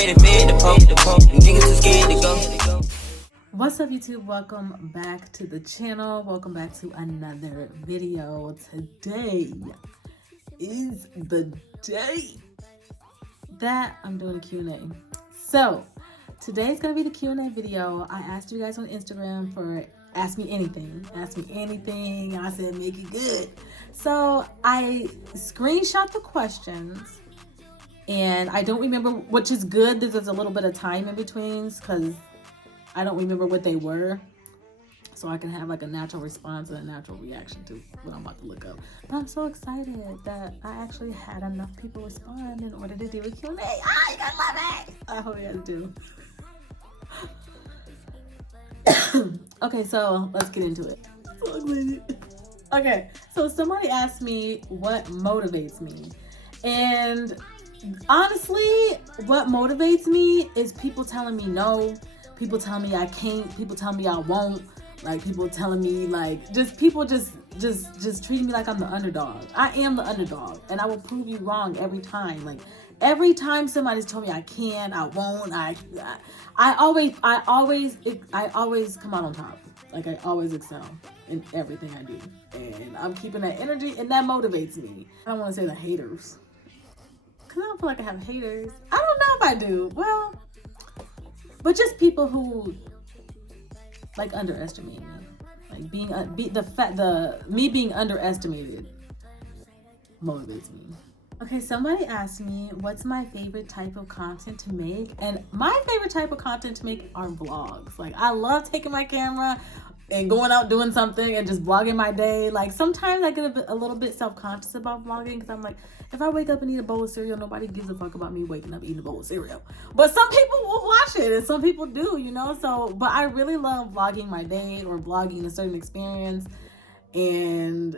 already made the poke. Niggas too scared to go. What's up, YouTube? Welcome back to the channel. Welcome back to another video. Today is the day that I'm doing a Q&A. So today's gonna be the Q&A video. I asked you guys on Instagram for ask me anything. I said make it good. So I screenshot the questions, and I don't remember, which is good. There's a little bit of time in between because I don't remember what they were, so I can have like a natural response and a natural reaction to what I'm about to look up. But I'm so excited that I actually had enough people respond in order to do a Q&A. Oh, you guys love it! I hope you guys do. Okay, so let's get into it. So excited. Okay, so somebody asked me what motivates me, and honestly, what motivates me is people telling me no. People tell me I can't. People tell me I won't. Like, people telling me, like, people just treating me like I'm the underdog. I am the underdog, and I will prove you wrong every time. Like, every time somebody's told me I can, I won't. I always come out on top. Like, I always excel in everything I do, and I'm keeping that energy, and that motivates me. I don't want to say the haters, cause I don't feel like I have haters. I don't know if I do. Well. But just people who like underestimate me, like me being underestimated motivates me. Okay, somebody asked me what's my favorite type of content to make, and my favorite type of content to make are vlogs. Like, I love taking my camera and going out doing something and just vlogging my day. Like, sometimes I get a little bit self-conscious about vlogging because I'm like, if I wake up and eat a bowl of cereal, nobody gives a fuck about me waking up eating a bowl of cereal. But some people will watch it, and some people do, you know? So, but I really love vlogging my day or vlogging a certain experience. And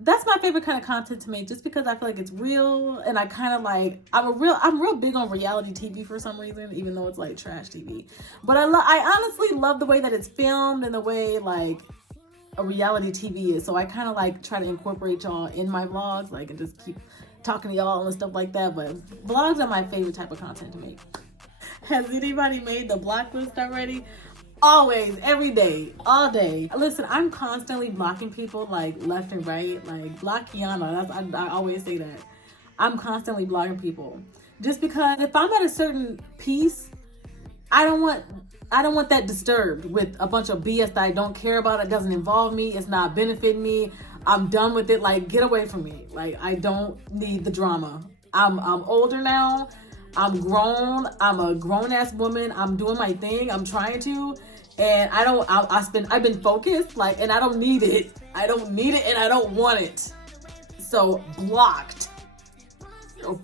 that's my favorite kind of content to make, just because I feel like it's real, and I kind of like, I'm real big on reality TV for some reason, even though it's like trash TV. But I honestly love the way that it's filmed and the way like a reality TV is. So I kind of like try to incorporate y'all in my vlogs, like, and just keep talking to y'all and stuff like that. But vlogs are my favorite type of content to make. Has anybody made the blacklist already? Always, every day, all day. Listen, I'm constantly blocking people like left and right. Like, block Kiana. I always say that. I'm constantly blocking people just because if I'm at a certain piece, I don't want that disturbed with a bunch of BS that I don't care about. It doesn't involve me. It's not benefiting me. I'm done with it. Like, get away from me. Like, I don't need the drama. I'm older now. I'm grown. I'm a grown-ass woman. I'm doing my thing. I'm trying to. And I've been focused, like, and I don't need it. I don't need it, and I don't want it. So, blocked. You're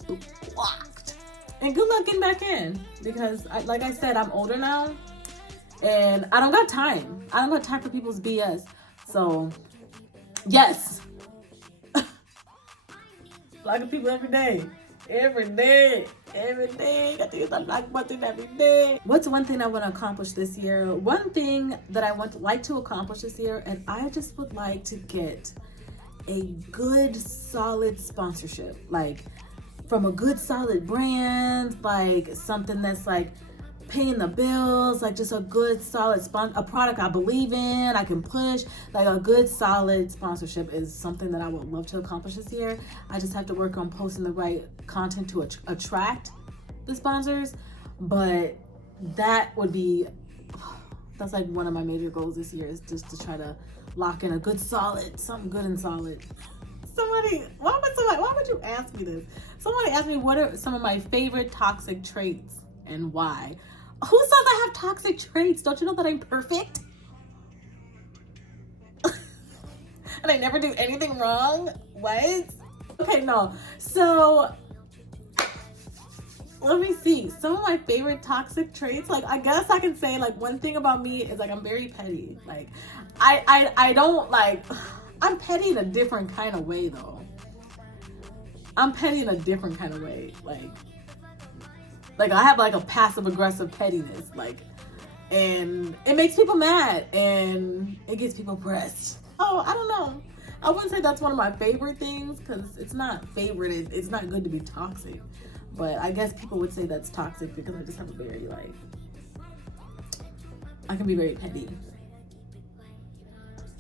blocked. And good luck getting back in, because like I said, I'm older now, and I don't got time. I don't got time for people's BS. So, yes. Blocking people every day. Every day. Got to use the block button every day. What's one thing I want to accomplish this year? One thing that I like to accomplish this year, and I just would like to get a good, solid sponsorship. Like, from a good, solid brand, like something that's like paying the bills, like just a good, solid a product I believe in, I can push. Like, a good, solid sponsorship is something that I would love to accomplish this year. I just have to work on posting the right content to attract the sponsors, but that's like one of my major goals this year, is just to try to lock in a good, solid, something good and solid. Why would you ask me this? Somebody asked me what are some of my favorite toxic traits and why. Who says I have toxic traits? Don't you know that I'm perfect? And I never do anything wrong? What? Okay, no. So, let me see. Some of my favorite toxic traits, like, I guess I can say, like, one thing about me is, like, I'm very petty. Like, I don't, like, I'm petty in a different kind of way, though. I'm petty in a different kind of way. Like, I have, like, a passive-aggressive pettiness, like, and it makes people mad, and it gets people pressed. Oh, I don't know. I wouldn't say that's one of my favorite things, because it's not favorite. It's not good to be toxic. But I guess people would say that's toxic because I just have a very, like, I can be very petty.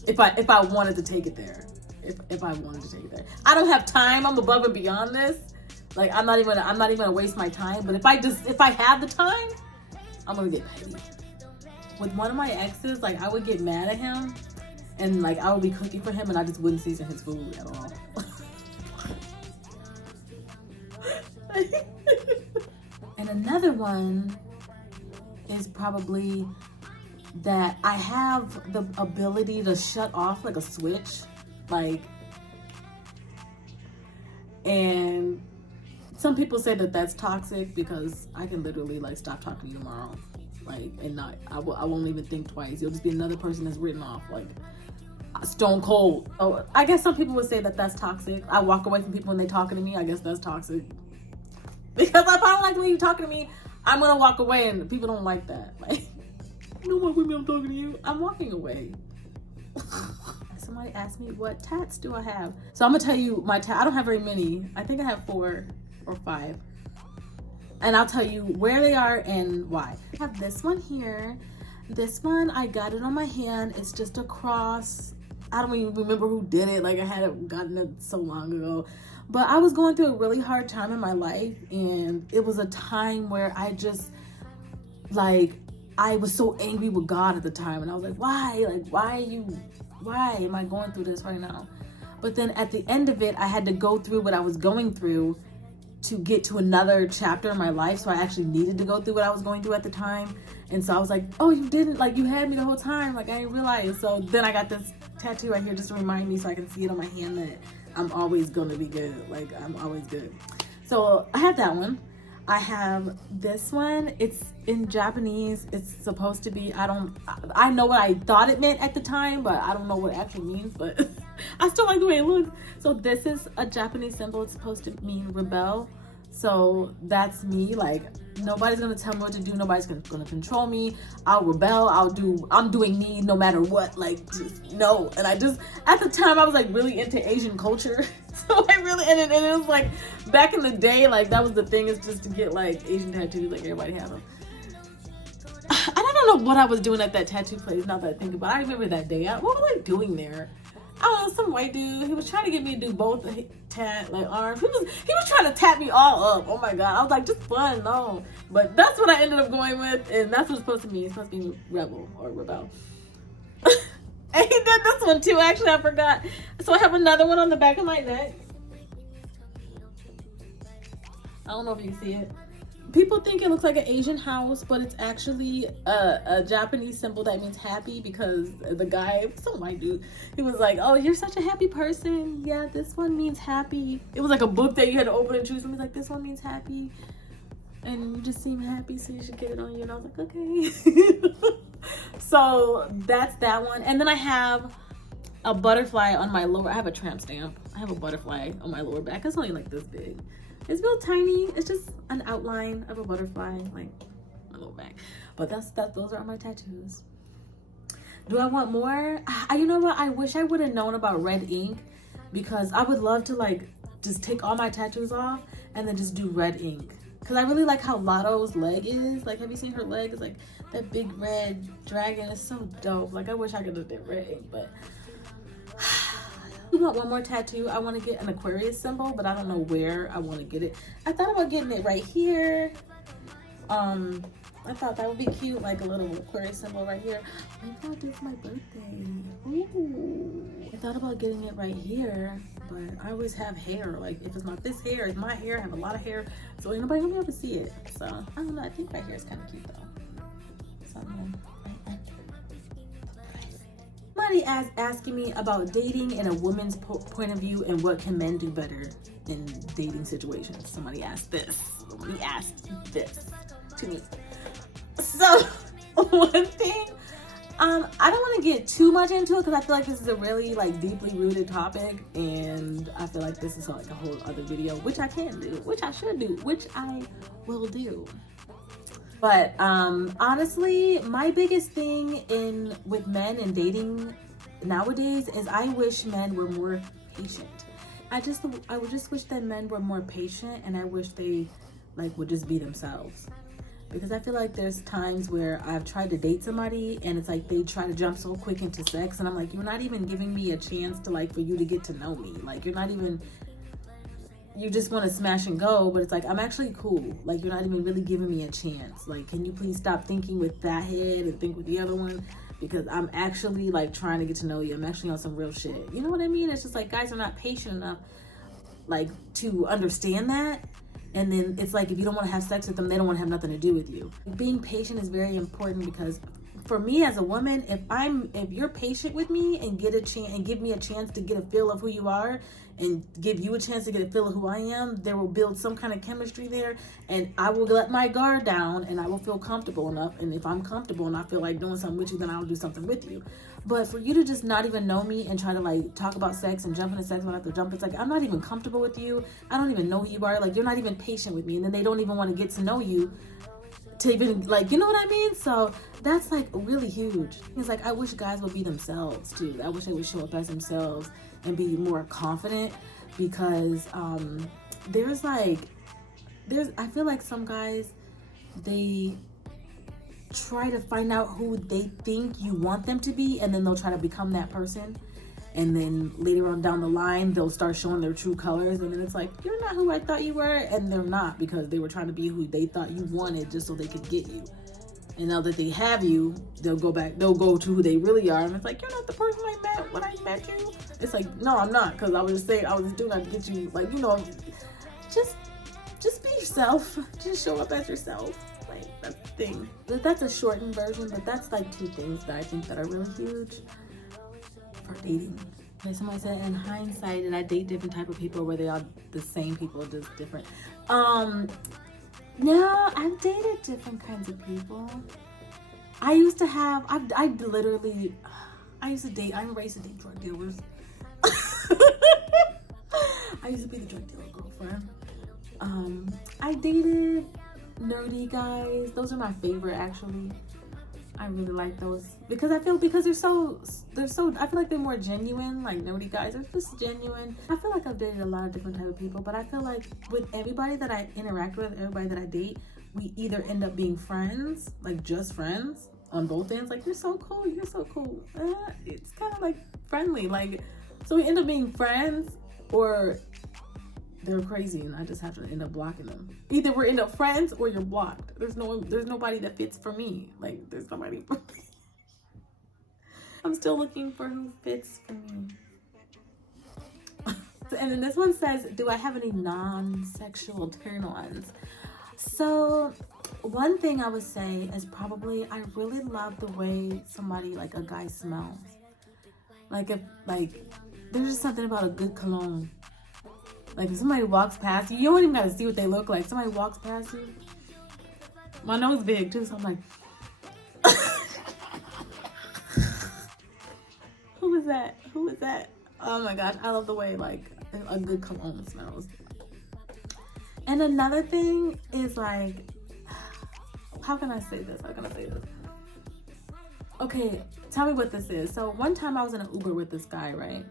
If I wanted to take it there. If I wanted to take it there. I don't have time. I'm above and beyond this. Like, I'm not even gonna waste my time. But if I have the time, I'm gonna get petty. With one of my exes, like, I would get mad at him and like I would be cooking for him and I just wouldn't season his food at all. And another one is probably that I have the ability to shut off like a switch, like, and some people say that that's toxic because I can literally like stop talking to you tomorrow, like, and not I won't even think twice. You'll just be another person that's written off, like stone cold. Oh, I guess some people would say that that's toxic. I walk away from people when they're talking to me. I guess that's toxic because if I don't like the way you're talking to me, I'm gonna walk away, and people don't like that. Like, you don't walk with me, I'm talking to you. I'm walking away. Somebody asked me what tats do I have. So I'm gonna tell you my tat. I don't have very many. I think I have 4 or 5. And I'll tell you where they are and why. I have this one here. This one, I got it on my hand. It's just a cross. I don't even remember who did it. Like, I had gotten it so long ago. But I was going through a really hard time in my life. And it was a time where I just, like, I was so angry with God at the time. And I was like, why? Like, why am I going through this right now? But then at the end of it, I had to go through what I was going through to get to another chapter in my life. So I actually needed to go through what I was going through at the time. And so I was like, oh, you didn't, like, you had me the whole time. Like, I didn't realize. So then I got this tattoo right here just to remind me so I can see it on my hand that I'm always gonna be good. Like, I'm always good. So I have that one. I have this one. It's in Japanese. It's supposed to be, I know what I thought it meant at the time, but I don't know what it actually means, but I still like the way it looks. So this is a Japanese symbol. It's supposed to mean rebel. So that's me. Like, nobody's gonna tell me what to do. Nobody's gonna control me. I'll rebel. I'm doing me no matter what. Like, just no. And at the time I was like really into Asian culture. So I really, and it was like back in the day, like that was the thing, is just to get like Asian tattoos, like everybody had them. I don't know what I was doing at that tattoo place, now that I think about it. I remember that day. What was I doing there? I don't know, some white dude, he was trying to get me to do both arms. He was trying to tap me all up. Oh my God. I was like, just fun, no. But that's what I ended up going with, and that's what it's supposed to mean. It's supposed to be rebel or rebel. And he did this one too, actually, I forgot. So I have another one on the back of my neck. I don't know if you can see it. People think it looks like an Asian house, but it's actually a Japanese symbol that means happy, because the guy, some white dude, he was like, oh, you're such a happy person. Yeah, this one means happy. It was like a book that you had to open and choose. And he's like, this one means happy. And you just seem happy, so you should get it on you. And I was like, okay. So that's that one. And then I have a butterfly on my lower, I have a tramp stamp. I have a butterfly on my lower back. It's only like this big. It's real tiny. It's just an outline of a butterfly, like my lower back. But those are my tattoos. Do I want more? You know what? I wish I would have known about red ink, because I would love to like just take all my tattoos off and then just do red ink. Because I really like how Lotto's leg is. Like, have you seen her leg? It's like that big red dragon. It's so dope. Like, I wish I could have did red ink, but I want one more tattoo. I want to get an Aquarius symbol, but I don't know where I want to get it. I thought about getting it right here. I thought that would be cute, like a little Aquarius symbol right here. Maybe I'll do it for my birthday. Ooh. I thought about getting it right here, but I always have hair. Like, if it's not this hair, it's my hair. I have a lot of hair, so ain't nobody gonna be able to see it. So I don't know. I think right here is kind of cute though. So somebody asking me about dating in a woman's point of view and what can men do better in dating situations. Somebody asked this. Somebody asked this to me. So one thing, I don't want to get too much into it, because I feel like this is a really like deeply rooted topic, and I feel like this is like a whole other video, which I can do, which I should do, which I will do. But honestly, my biggest thing with men and dating nowadays is I wish men were more patient. I would just wish that men were more patient, and I wish they like would just be themselves. Because I feel like there's times where I've tried to date somebody and it's like they try to jump so quick into sex, and I'm like, you're not even giving me a chance to like for you to get to know me. Like you're not even, you just want to smash and go, but it's like I'm actually cool. Like you're not even really giving me a chance. Like can you please stop thinking with that head and think with the other one? Because I'm actually like trying to get to know you. I'm actually on some real shit. You know what I mean? It's just like guys are not patient enough like to understand that. And then it's like if you don't want to have sex with them, they don't want to have nothing to do with you. Being patient is very important, because for me as a woman, if you're patient with me and get a chance and give me a chance to get a feel of who you are and give you a chance to get a feel of who I am, there will build some kind of chemistry there, and I will let my guard down and I will feel comfortable enough. And if I'm comfortable and I feel like doing something with you, then I'll do something with you. But for you to just not even know me and try to like talk about sex and jump into sex when I have to jump, it's like I'm not even comfortable with you. I don't even know who you are. Like you're not even patient with me, and then they don't even want to get to know you to even like, you know what I mean? So that's like really huge. It's like I wish guys would be themselves too. I wish they would show up as themselves and be more confident, because I feel like some guys, they try to find out who they think you want them to be, and then they'll try to become that person, and then later on down the line they'll start showing their true colors, and then it's like you're not who I thought you were, and they're not, because they were trying to be who they thought you wanted just so they could get you. And now that they have you, they'll go to who they really are, and it's like you're not the person I met when I met you. It's like no, I'm not, because I was just saying I was just doing that to get you, like, you know, just be yourself. Just show up as yourself. Like that's the thing. But that's a shortened version, but that's like 2 things that I think that are really huge for dating. Okay, somebody said, in hindsight, did I date different type of people? Were they all the same people, just different? No, I've dated different kinds of people. I used to date, I remember I used to date drug dealers. I used to be the drug dealer girlfriend. I dated nerdy guys. Those are my favorite, actually. I really like those because they're so I feel like they're more genuine. Like nerdy guys are just genuine. I feel like I've dated a lot of different type of people, but I feel like with everybody that I interact with, everybody that I date, we either end up being friends, like just friends on both ends. Like you're so cool. It's kind of like friendly. Like so we end up being friends, or they're crazy and I just have to end up blocking them. Either we end up friends or you're blocked. There's nobody that fits for me. Like there's nobody for me. I'm still looking for who fits for me. And then this one says, do I have any non-sexual turn-ons? So one thing I would say is probably I really love the way somebody, like a guy, smells. Like there's just something about a good cologne. Like if somebody walks past you, you don't even gotta see what they look like. Somebody walks past you. My nose big too, so I'm like, who is that? Who is that? Oh my gosh, I love the way like a good cologne smells. And another thing is like, how can I say this? Okay, tell me what this is. So one time I was in an Uber with this guy, right?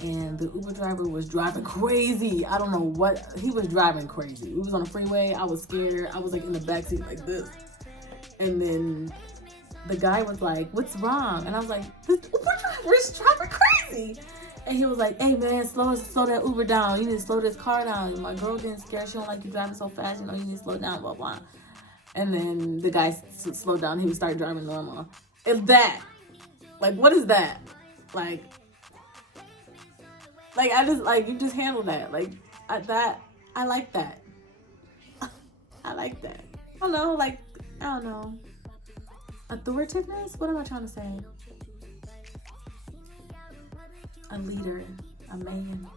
And the Uber driver was driving crazy. I don't know what, he was driving crazy. We was on a freeway. I was scared. I was like in the backseat like this. And then the guy was like, what's wrong? And I was like, this Uber driver is driving crazy. And he was like, hey man, slow that Uber down. You need to slow this car down. My girl getting scared. She don't like you driving so fast. You know, you need to slow down, blah, blah. And then the guy slowed down. He would start driving normal. It's that. Like, what is that? Like, I just, like, you just handle that. Like, I like that. I like that. I don't know, like, I don't know. Authoritativeness? What am I trying to say? A leader. A man.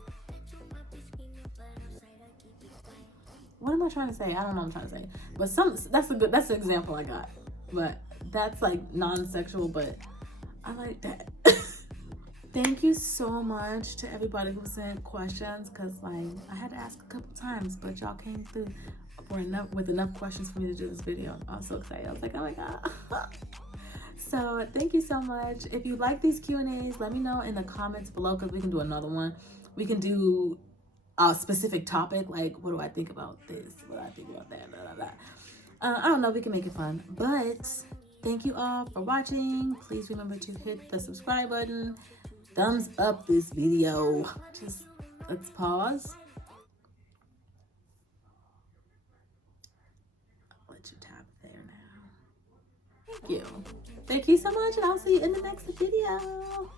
What am I trying to say? I don't know what I'm trying to say. But that's the example I got. But that's, like, non-sexual, but I like that. Thank you so much to everybody who sent questions, because like I had to ask a couple times, but y'all came through with enough questions for me to do this video. I was so excited. I was like, oh my god. So thank you so much. If you like these Q&As, let me know in the comments below, because we can do another one. We can do a specific topic, like what do I think about this, what do I think about that, blah, blah, blah. I don't know, we can make it fun. But thank you all for watching. Please remember to hit the subscribe button, thumbs up this video. Just let's pause. I'll let you tap there now. Thank you so much, and I'll see you in the next video.